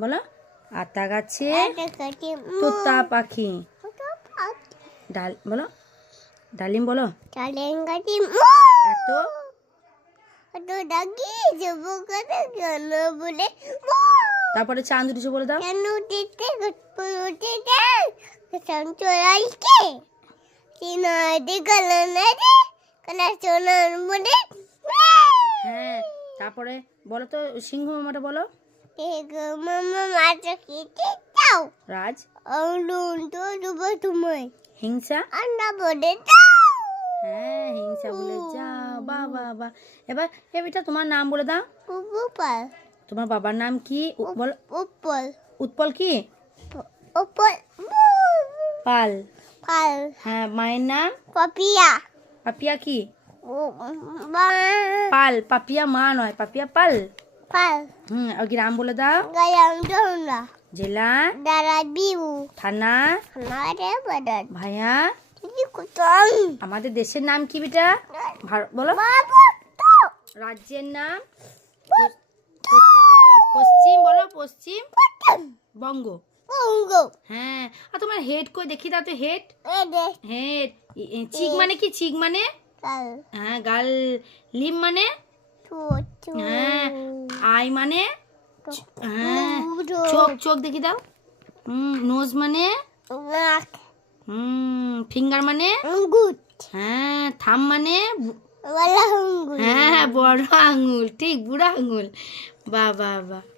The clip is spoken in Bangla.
বলো আতা গাছে তোতা পাখি। বলো ডালিম। বলো এত তারপরে চাঁদ উঠেছে বলে দাও। হ্যাঁ তারপরে বলো তো সিংহ মামাটা বলো। রাজ হিংসা। হ্যাঁ হিংসা বলে যাও। বাহ বাহ বাহ। এবার এটা তোমার নাম বলে দাও। তোমার বাবার নাম কি বলো। উৎপল কি? পাল। হ্যাঁ মায়ের নাম পাপিয়া। পাপিয়া কি? পাল। পাপিয়া মা নয়, পাপিয়া পাল। আর গ্রাম বলে দাও। জেলা থানা ভাইয়া। আমাদের দেশের নাম কি বেটা? বলো। রাজ্যের নাম পশ্চিম। বলো পশ্চিম বঙ্গ। হ্যাঁ আর তোমার হেড কই দেখি দাও তো। Head head. চিক মানে কি? চিক মানে হ্যাঁ গাল। লিম মানে হ্যাঁ। আই মানে হ্যাঁ চোখ। চোখ দেখি দাও। নোজ মানে ফিঙ্গার মানে হ্যাঁ। থাম মানে হ্যাঁ বড় আঙুল। ঠিক বুড়া আঙুল। বাহ বাহ বাহ।